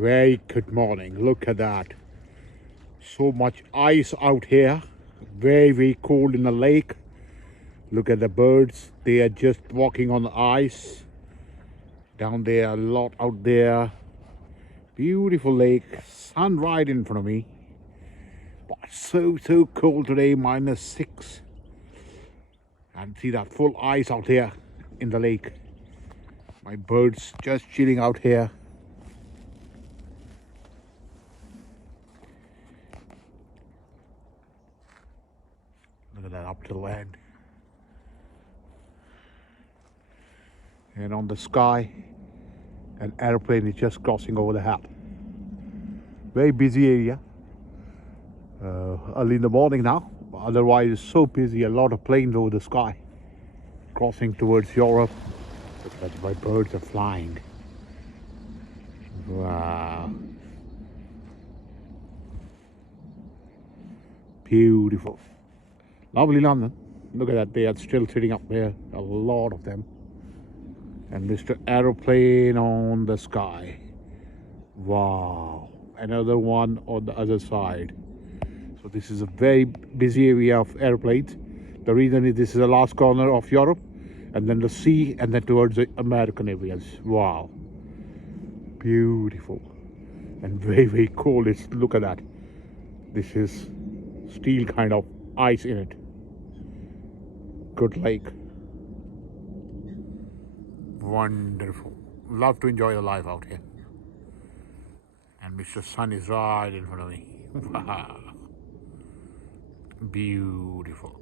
Very good morning. Look at that. So much ice out here. Very cold in the lake. Look at the birds. They are just walking on the ice. Down there, a lot out there. Beautiful lake. Sun right in front of me. But so cold today, -6. And see that full ice out here in the lake. My birds just chilling out here. Look at that up to the land. And on the sky, an airplane is just crossing over the hill. Very busy area. Early in the morning now. Otherwise, it's so busy. A lot of planes over the sky, crossing towards Europe. Look at my birds are flying. Wow. Beautiful. Lovely London. Look at that. They are still sitting up there. A lot of them. And Mr. Aeroplane on the sky. Wow. Another one on the other side. So this is a very busy area of airplanes. The reason is this is the last corner of Europe, and then the sea, and then towards the American areas. Wow. Beautiful. And very cold. Look at that. This is steel kind of ice in it. Good lake. Wonderful. Love to enjoy the life out here. And Mr. Sun is right in front of me. Wow. Beautiful.